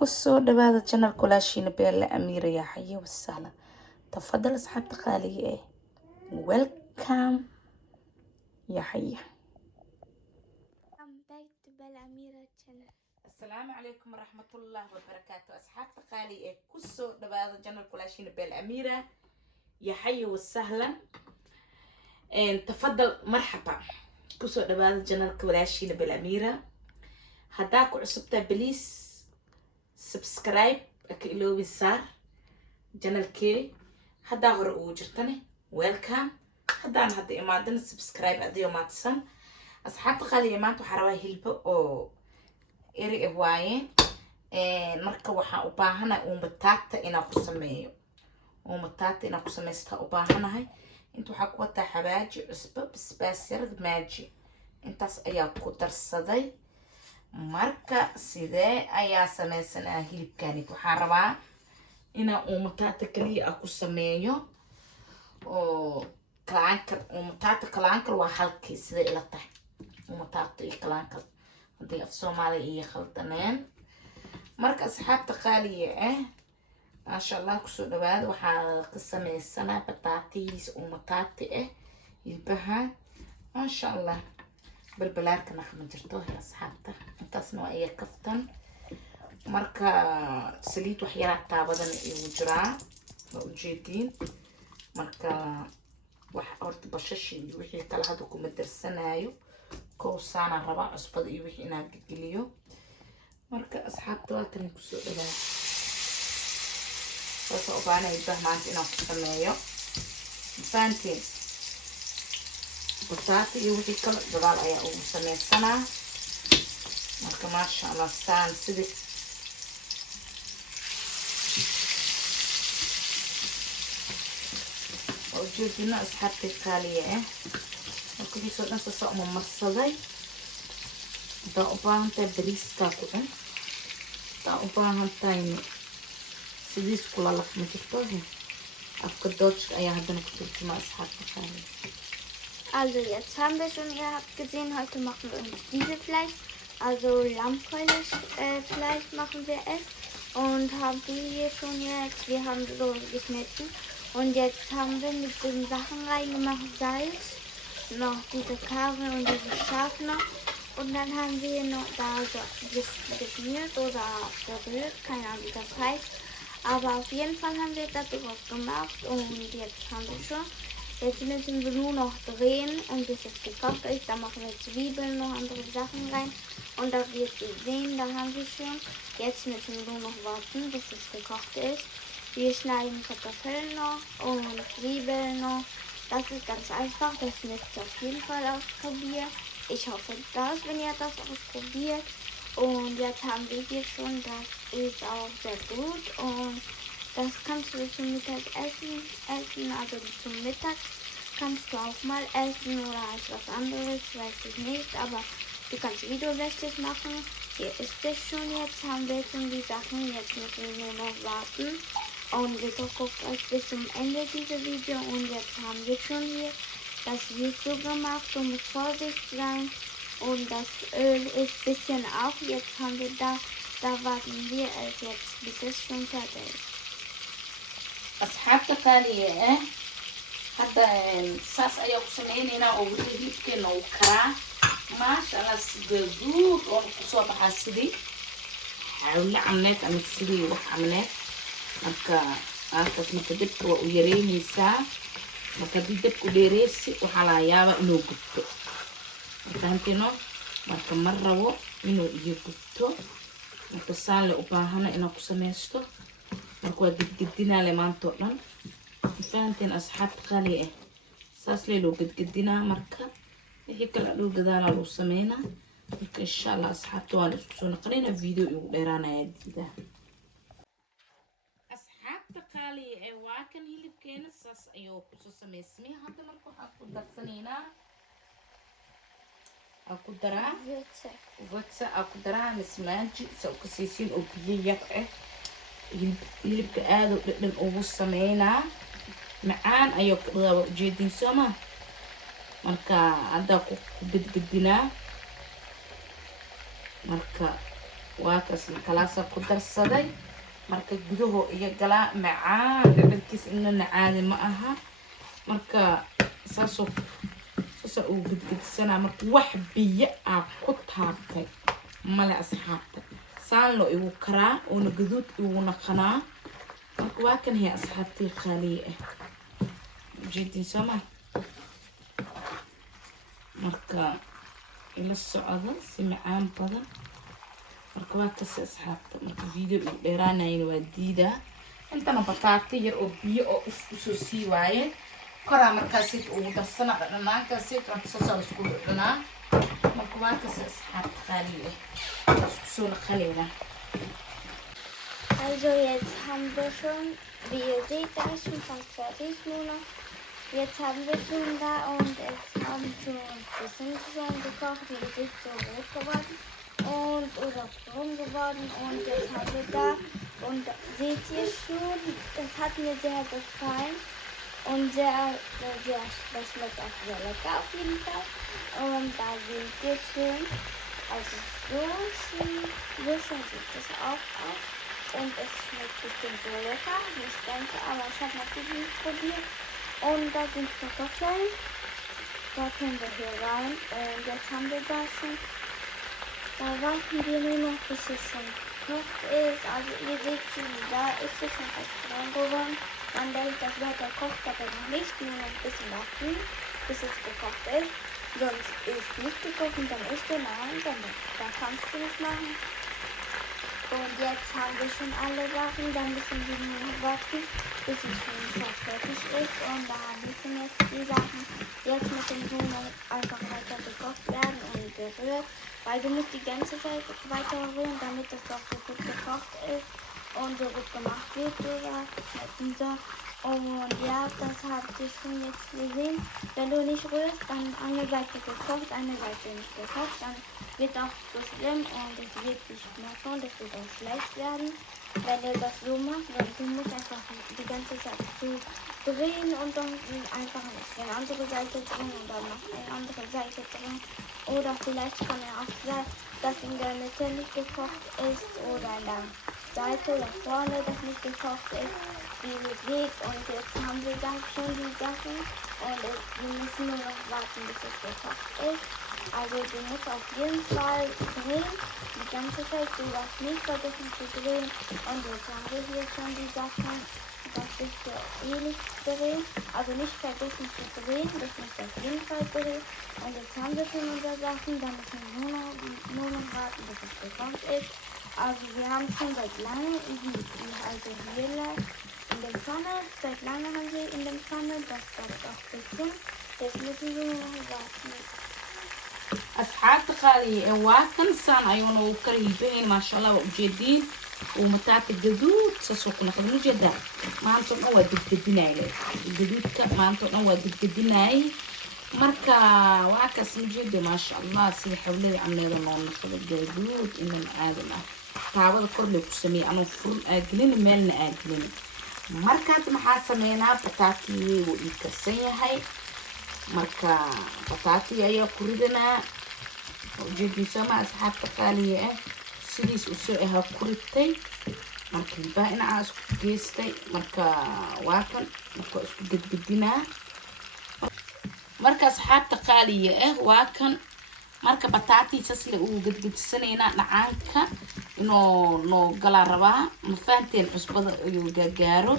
كسو دبادة جنر كلاشين بيلا أميرة يا حي والسهلة. تفضل أصحاب تخالي إيه. ويلكم يا حي. السلام عليكم ورحمة الله وبركاته أصحاب تخالي إيه. كسو دبادة جنر كلاشين بيلا أميرة يا حي والسهلة. تفضل مرحبا. كسو دبادة جنر كلاشين بيلا أميرة. هداكو عصبتا بليس سبسكرايب أكيلو بسار جنر كي هدا هور ugu jirtane welcome hadaan hadda imaadana subscribe adiyo maadsan asxaabta qaaliga maanta waxaan rabaa hilbo oo eri ah waaye marka waxaan u baahanahay uumataata inaan ku sameeyo inta waxaa ku wataa xabaaji cusbo basbaas yar maaji intaas ayaa ku darsaday marka sidee ayaa sameysanaa hilibkani waxaan rabaa inaan uumataata kaliya ah ku sameeyo oo kalaankal waa halkii sida ila tahay uumataata iyo kalaankal haddii af soomaaliya iyo khaldaneen marka asxaabta qaaliga ah maasha allah kusoo dhawaada waxaa ka sameysanaa bataatiis uumataata ah hilbaha maasha allah balbalaarka naxma jirto asxaabta intaasna waa iya kaftan marka saliid wax yar taabadan iyo jiraa oo ujeedin marka wax horta bashashi iyo wixii kala hada kuma darsanayo koosaana raba cusbada iyo wixii inaan geliyo marka asxaabta waa tan ku soo dhawaad soo baanay bahmaanta inaan ku sameeyo faantiin bataati iyo wixii kala dagaal ayaa ugu sameysanaa marka maasha allah saan sidii وجودنا أصحابتي الخالية وكل شيء صرنا سوق ممصلي دا أباهم تبريس كاكوين دا أباهم تايم سيديس كل الله مجرتوه أفكر دوتش أيها هدنا كتبت مع أصحابتي الخالية. Also jetzt haben wir schon, ihr habt gesehen, heute machen wir uns diese Fleisch, also Lammkeulfleisch machen wir es und haben die hier schon jetzt, wir haben so geschnitten. Und jetzt haben wir mit den Sachen reingemacht, Salz, noch diese Karre und dieses Schaf noch. Und dann haben wir noch da so geschmiert oder gerührt, keine Ahnung wie das heißt. Aber auf jeden Fall haben wir das drauf gemacht und jetzt haben wir schon. Jetzt müssen wir nur noch drehen und bis es gekocht ist, dann machen wir Zwiebeln, noch andere Sachen rein. Und das wird ihr sehen, da haben wir schon. Jetzt müssen wir nur noch warten, bis es gekocht ist. Wir schneiden Kartoffeln noch und Zwiebeln noch. Das ist ganz einfach, das müsst ihr auf jeden Fall ausprobieren. Ich hoffe das, wenn ihr das ausprobiert. Und jetzt haben wir hier schon, das ist auch sehr gut. Und das kannst du zum Mittagessen essen, also zum Mittag kannst du auch mal essen oder als was anderes, weiß ich nicht. Aber du kannst Videowäsches machen. Hier ist es schon, jetzt haben wir schon die Sachen, jetzt müssen wir nur noch warten. Und bitte guckt euch bis zum Ende dieses Video und jetzt haben wir schon hier das Video gemacht und mit Vorsicht sein und das Öl ist ein bisschen auch, jetzt haben wir da warten wir es jetzt bis es schon fertig ist. أصحابتي خالية هذا ساس أيوة سمينينا أو تجيب كنا وكرا ما شاء الله سجود ونقصوا بحسدي حاول عملت أنا سدي وعملت marka aas marka dibka waa u yareynaysaa marka dibka u dheereysi waxa la yaabaa inuu gubto fahamtino marka mar rabo inuu iyo gubto marka saan le u baahana inaan ku sameysto marka waa gedgedinaa le maanto dhan fahamteen asxaabta qaali ah saas le loo gedgedinaa marka wixii kala dhuu gadaala loo sameynaa marka insha allah asxaabta waan isku soo naqlinaa video igu dheeraanaya diidaa قالي واكن هيلب كان ساس ايو بسوس ميسمي هذا مركو اكو درسنينا اكو درا واتسا اكو درا مسماجي سو كسيسين او بيي يقع هيلب كادو ددن او سمينا معان ايو كدوا جيدين سما marka hadda ku bedbedina marka واكس مكلاسة قدر صدي مركا جدوه يقلا معاه لعبكيس إننا عادي معها مركا ساسو وقد سنة مركا واحد بيقع كتابتي ملا أصحابتي سان لو إيو كرا ونقدود إيو نقنا مركا واكن هي أصحابتي خالية جيدين سما مركا إلى السعودة سمعان بدن marka waa kasi asxaabta marka video u dheeraanayn waa diida intana bataati yar oo biyo oo isku soo sii waaye koraa markaasi ugu darsana dhanaankaasi soo isku dhanaa marka waa kasi asxaabta qaali isku soo qaleena. Also jetzt haben wir schon, wie ihr seht, da ist schon fast fertig, Luna. Jetzt haben wir schon da und es haben schon, wir sind schon gekocht, die ist so rot geworden. Und oder braun geworden und jetzt haben wir da und seht ihr schon, das hat mir sehr gefallen und sehr, das schmeckt auch sehr lecker auf jeden Fall und da seht ihr schon, also so schön sieht das auch aus und es schmeckt bestimmt so lecker, ich denke, aber ich habe natürlich nicht probiert und da sind Kartoffeln, da können wir hier rein und jetzt haben wir das schon. Da warten wir nur noch, bis es schon gekocht ist. Also ihr seht schon, da ist es schon fast braun geworden. Man denkt, das Wetter kocht aber noch nicht. Nur noch ein bisschen warten, bis es gekocht ist. Sonst ist nicht gekocht und dann ist es nein, da kannst du nicht machen. Und jetzt haben wir schon alle Sachen, dann müssen wir nur noch warten, bis es schon fast fertig ist. Und da müssen jetzt die Sachen jetzt mit dem Huhn einfach weiter gekocht werden und gerührt. Weil du musst die ganze Zeit weiter rühren, damit das auch so gut gekocht ist und so gut gemacht wird. So. Und ja, das habt ihr schon jetzt gesehen. Wenn du nicht rührst, dann eine Seite gekocht, eine Seite nicht gekocht, dann wird auch so schlimm und es wird nicht schmecken, das wird auch schlecht werden. Wenn ihr das so macht, weil du musst einfach die ganze Zeit so drehen und dann einfach eine andere Seite drehen und dann noch eine andere Seite drehen. Oder vielleicht kann er auch sein, dass in der Mitte nicht gekocht ist oder in der Seite oder vorne das nicht gekocht ist, wie ihr seht. Und jetzt haben wir dann schon die Sachen und wir müssen nur noch warten, bis es gekocht ist. Also du musst auf jeden Fall drehen, die ganze Zeit, du darfst nicht vergessen zu drehen. Und jetzt haben wir hier schon die Sachen, das ist ja eh nicht drehen, also nicht vergessen zu drehen, das muss auf jeden Fall drehen. Und jetzt haben wir schon unsere Sachen, da müssen wir nur noch warten, bis es gekocht ist. Also wir haben schon seit langem, also hier in der Pfanne, seit langem haben wir in der Pfanne, das dauert auch ein bisschen, jetzt müssen wir nur noch warten. أصحاب خالي واكن سان أيونو كريبين ما شاء الله وجدين ومتاعت الجدود سسوقنا خدمو جدا ما أنتم أول جديناي الجدود ما أنتم أول جديناي مركا واكس مجد ما شاء الله سي حولي عم نضمن ناخذ الجدود إن العالم تعود كل كسمي أنا فرن أجلين مالنا أجلين مركات محاسمينا بتاعتي ويكسية هاي مركا بطاطي أيها كردنا وجدي سما أصحاب تقالية سيديس وسوئها كردتي مركا الباقنا عاسو جيستي مركا واكن مركا اسكو قد بدينا مركا أصحاب تقالية واكن مركا بطاطي ساسلي وقد سنينا نعانكا نو قلا ربا مفانتين عصبة أيو قاقارو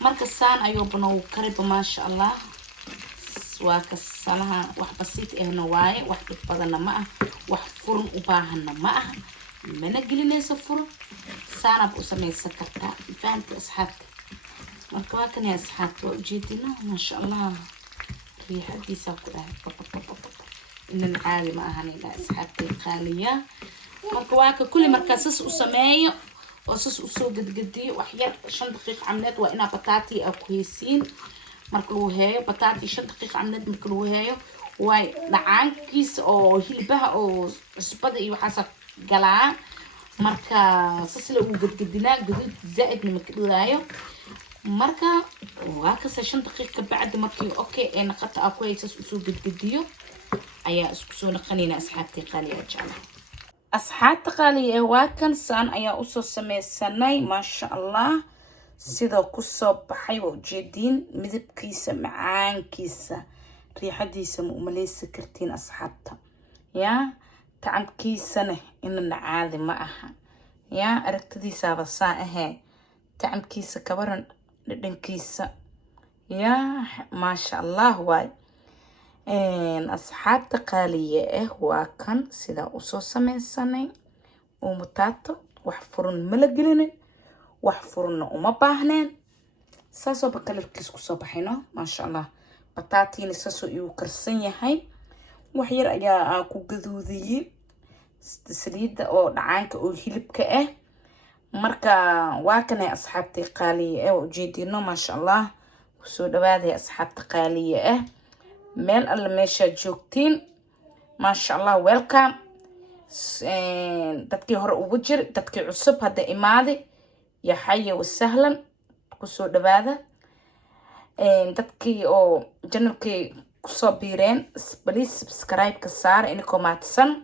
مركا سان أيو بنو كريب ما شاء الله وكسلها wax basiit ahna waaye wax dhib badan ma ah wax furun u baahan ma ah mana gelinaysa furun saanab u sameeysan kartaa faanta asxaabta marka waa kan asxaabta waa ujeedina ma sha Allah riixadiisa ku dhahay inna caadi ma ahan ila asxaabta qaaliya marka waa ka kulli markaas u sameeyo oo u soo gadgadiyo wax yar 5 daqiiqo camleed waa ina bataati aad ku heysiin marka loo heeyo bataati 5 daqiiqo camleed marka loo heeyo way dhacaankiis oo hilbaha oo cusbada iyo waxa galaa marka sasla uu gadgadinaa gadud zaid ma kadhaayo marka waa ka 5 daqiiqo bacdi markii okay ee naqata aku heysas u soo gadgadiyo ayaa isku soo naqanina asxaabtii qaaliya jecel asxaabta qaaliga ee waa kan saan ayaa usoo sameysanay maasha allah sidoo kusoo baxay waa ujeediin midabkiisa macaankiisa riixadiisa ma umaleysi kartiin asxaabta yaa tacamkiisana inana caadi ma aha yaa aragtidiisaaba saa ahee tacamkiisa kabaran dhadhankiisa yaa maasha allah waay asxaabta qaaliga waa kan sidaa usoo sameysanay oo mutaato wax furan mala gelinin wax furna uma baahneen saasoo bakalarkiis kusoo baxayno maasha allah bataatiina saasoo igu karsan yahay wax yar ayaa ku gaduudiyey saliidda oo dhacaanka oo hilibka ah marka waa kanay asxaabtay qaaliga waa ujeedino maasha allah kusoo dhawaaday asxaabta qaaliga meel alla meesha joogtiin maasha allah welcome dadkii hore ugu jir dadkii cusub hadda imaaday ya xaya wasahlan kusoo dhawaada dadkii oo channelkii kusoo biireen please subscribe ka saar inkoo maadsan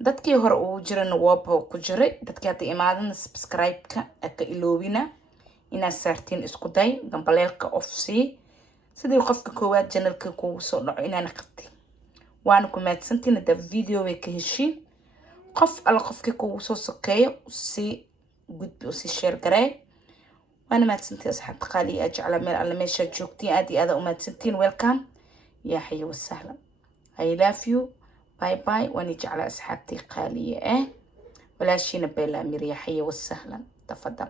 dadkii hore ugu jirana waaba ku jiray dadkii hadda imaadana subscribe ka ka iloobina inaad saartiin isku day gambaleelka off sidii qofka koowaad channelka kugu soo dhaco inaan qabtay waana ku maadsantiin hada video way ka heshiin qof alla qofkii kugu soo sokeeyo si gudbi si share garay waana maadsantiin asxaabta qaaliga ajecla meel alla meesha joogtiin aad iyo aad u maadsantiin welcome ya xaya wasahlan I love you باي باي واني جعل أصحابتي قالية ولا شي نبيلا أمير يا حي وسهلا تفضل